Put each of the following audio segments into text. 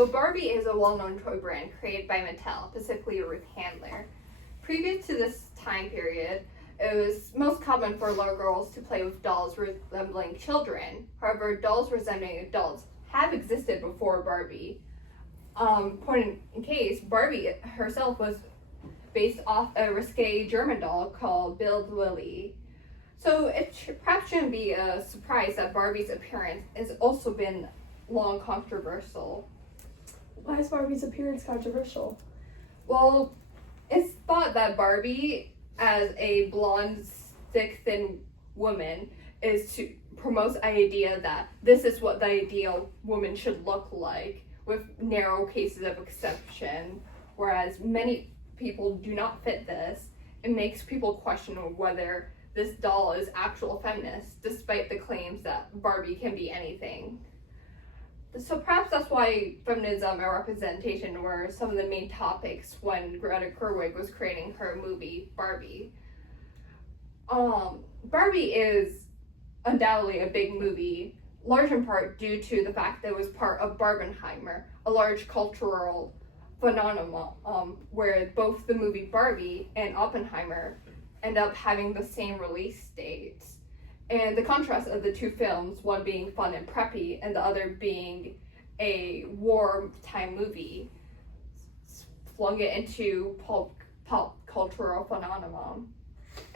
So Barbie is a well-known toy brand created by Mattel, specifically Ruth Handler. Previous to this time period, it was most common for little girls to play with dolls resembling children. However, dolls resembling adults have existed before Barbie. Point in case, Barbie herself was based off a risque German doll called Build Willy. So it perhaps shouldn't be a surprise that Barbie's appearance has also been long controversial. Why is Barbie's appearance controversial? Well, it's thought that Barbie, as a blonde, thick-thin woman, promotes the idea that this is what the ideal woman should look like, with narrow cases of exception, whereas many people do not fit this. It makes people question whether this doll is actual feminist, despite the claims that Barbie can be anything. So perhaps that's why feminism and representation were some of the main topics when Greta Gerwig was creating her movie Barbie. Barbie is undoubtedly a big movie, large in part due to the fact that it was part of Barbenheimer, a large cultural phenomenon where both the movie Barbie and Oppenheimer end up having the same release dates. And the contrast of the two films, one being fun and preppy and the other being a wartime movie, flung it into pop cultural phenomenon.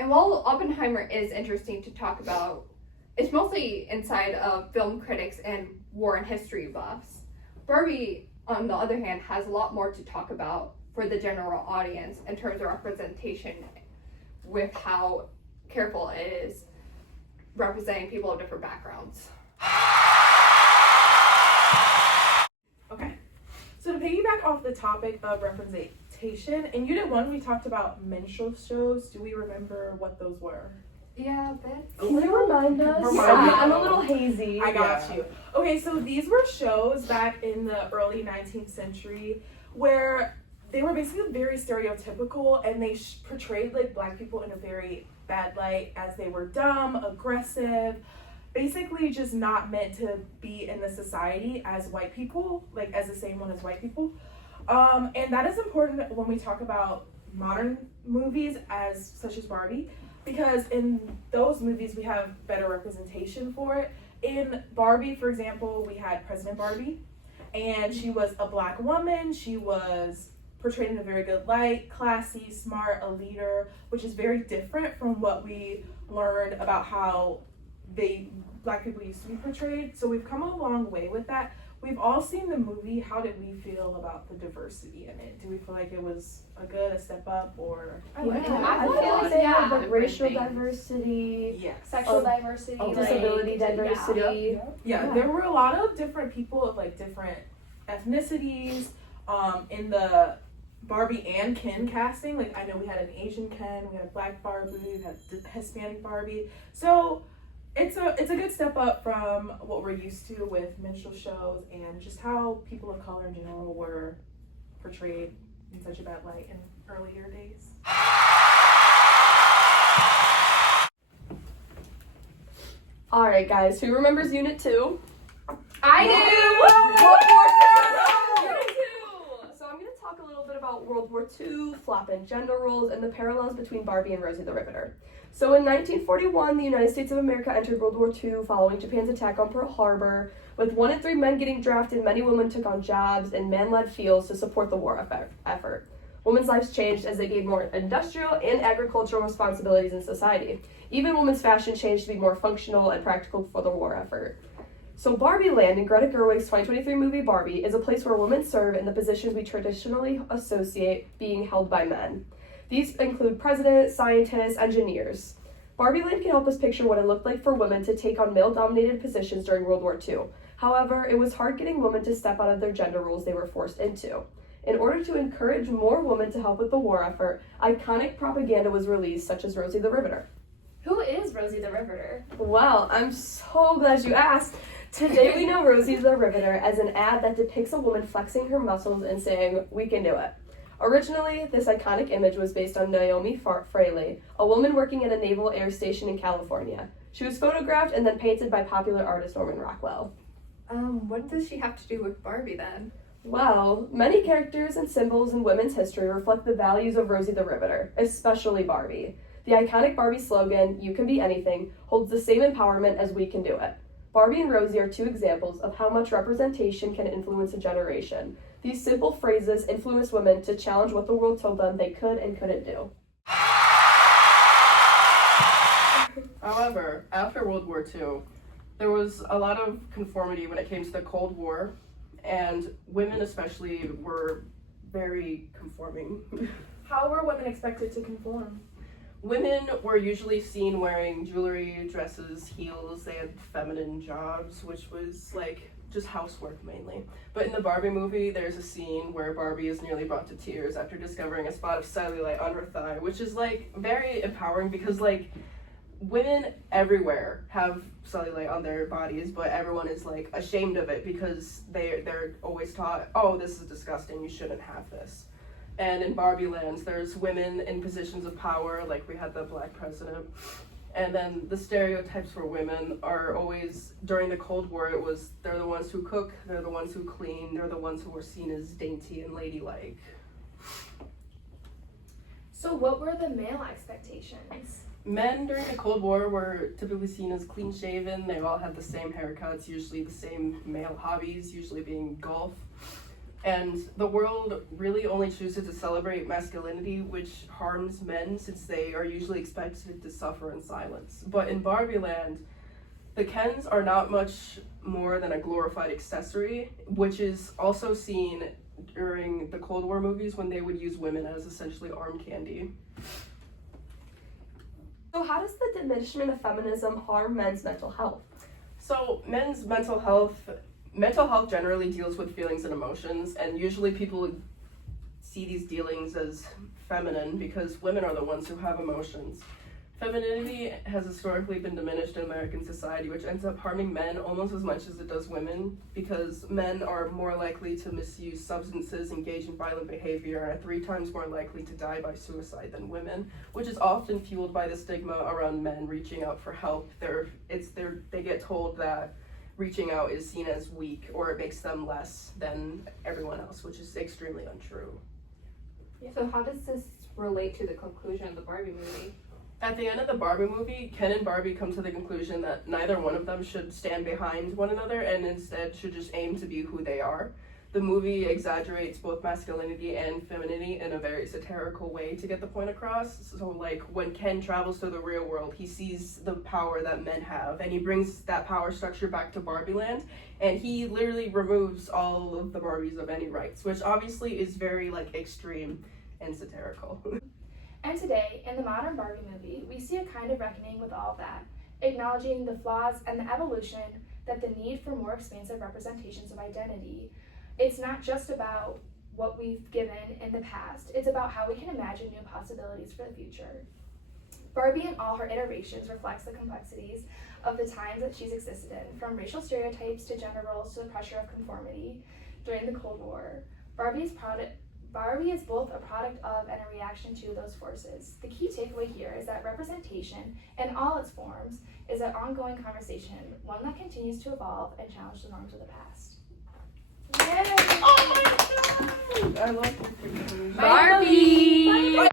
And while Oppenheimer is interesting to talk about, it's mostly inside of film critics and war and history buffs. Barbie, on the other hand, has a lot more to talk about for the general audience in terms of representation, with how careful it is representing people of different backgrounds. Okay, so to piggyback off the topic of representation, in Unit 1 we talked about minstrel shows. Do we remember what those were? Yeah, a bit. Can you remind us? Remind me. I'm a little hazy. I got you. Okay, so these were shows back in the early 19th century where they were basically very stereotypical, and they portrayed like black people in a very bad light, as they were dumb, aggressive, basically just not meant to be in the society as white people, like as the same one as white people. And that is important when we talk about modern movies such as Barbie, because in those movies we have better representation for it. In Barbie, for example, we had President Barbie, and she was a black woman. She was portrayed in a very good light, classy, smart, a leader, which is very different from what we learned about how black people used to be portrayed. So we've come a long way with that. We've all seen the movie. How did we feel about the diversity in it? Do we feel like it was a step up, or? I feel like they had like racial diversity, yes, sexual diversity, disability diversity. Yeah, there were a lot of different people of like different ethnicities in the Barbie and Ken casting. Like, I know we had an Asian Ken, we had a black Barbie, we had the Hispanic Barbie. So it's a good step up from what we're used to with minstrel shows and just how people of color in general were portrayed in such a bad light in earlier days. All right, guys, who remembers Unit 2? I So I'm going to talk a little bit about World War II, flopping gender roles, and the parallels between Barbie and Rosie the Riveter. So in 1941, the United States of America entered World War II following Japan's attack on Pearl Harbor. With 1 in 3 men getting drafted, many women took on jobs in man-led fields to support the war effort. Women's lives changed as they gained more industrial and agricultural responsibilities in society. Even women's fashion changed to be more functional and practical for the war effort. So Barbie Land in Greta Gerwig's 2023 movie Barbie is a place where women serve in the positions we traditionally associate being held by men. These include presidents, scientists, engineers. Barbie Land can help us picture what it looked like for women to take on male-dominated positions during World War II. However, it was hard getting women to step out of their gender roles they were forced into. In order to encourage more women to help with the war effort, iconic propaganda was released, such as Rosie the Riveter. Who is Rosie the Riveter? Well, I'm so glad you asked. Today we know Rosie the Riveter as an ad that depicts a woman flexing her muscles and saying, "We can do it." Originally, this iconic image was based on Naomi Fraley, a woman working at a naval air station in California. She was photographed and then painted by popular artist Norman Rockwell. What does she have to do with Barbie then? Well, many characters and symbols in women's history reflect the values of Rosie the Riveter, especially Barbie. The iconic Barbie slogan, "You can be anything," holds the same empowerment as "we can do it." Barbie and Rosie are two examples of how much representation can influence a generation. These simple phrases influence women to challenge what the world told them they could and couldn't do. However, after World War II, there was a lot of conformity when it came to the Cold War, and women especially were very conforming. How were women expected to conform? Women were usually seen wearing jewelry, dresses, heels. They had feminine jobs, which was like just housework mainly. But in the Barbie movie, there's a scene where Barbie is nearly brought to tears after discovering a spot of cellulite on her thigh, which is like very empowering because like women everywhere have cellulite on their bodies, but everyone is like ashamed of it because they're always taught, oh, this is disgusting, you shouldn't have this. And in Barbie lands, there's women in positions of power, like we had the black president. And then the stereotypes for women are always, during the Cold War, it was they're the ones who cook, they're the ones who clean, they're the ones who were seen as dainty and ladylike. So what were the male expectations? Men during the Cold War were typically seen as clean shaven, they all had the same haircuts, usually the same male hobbies, usually being golf. And the world really only chooses to celebrate masculinity, which harms men since they are usually expected to suffer in silence. But in Barbie Land, the Kens are not much more than a glorified accessory, which is also seen during the Cold War movies when they would use women as essentially arm candy. So how does the diminishment of feminism harm men's mental health? So men's mental health generally deals with feelings and emotions, and usually people see these dealings as feminine because women are the ones who have emotions. Femininity has historically been diminished in American society, which ends up harming men almost as much as it does women, because men are more likely to misuse substances, engage in violent behavior, and are 3 times more likely to die by suicide than women, which is often fueled by the stigma around men reaching out for help. They get told that reaching out is seen as weak, or it makes them less than everyone else, which is extremely untrue. So how does this relate to the conclusion of the Barbie movie? At the end of the Barbie movie, Ken and Barbie come to the conclusion that neither one of them should stand behind one another and instead should just aim to be who they are. The movie exaggerates both masculinity and femininity in a very satirical way to get the point across. So like when Ken travels to the real world, he sees the power that men have and he brings that power structure back to Barbie Land, and he literally removes all of the Barbies of any rights, which obviously is very like extreme and satirical. And today, in the modern Barbie movie, we see a kind of reckoning with all of that, acknowledging the flaws and the evolution, that the need for more expansive representations of identity. It's not just about what we've given in the past, it's about how we can imagine new possibilities for the future. Barbie in all her iterations reflects the complexities of the times that she's existed in, from racial stereotypes to gender roles to the pressure of conformity during the Cold War. Barbie is both a product of and a reaction to those forces. The key takeaway here is that representation, in all its forms, is an ongoing conversation, one that continues to evolve and challenge the norms of the past. Yay! Oh my god! I love your pictures. Barbie!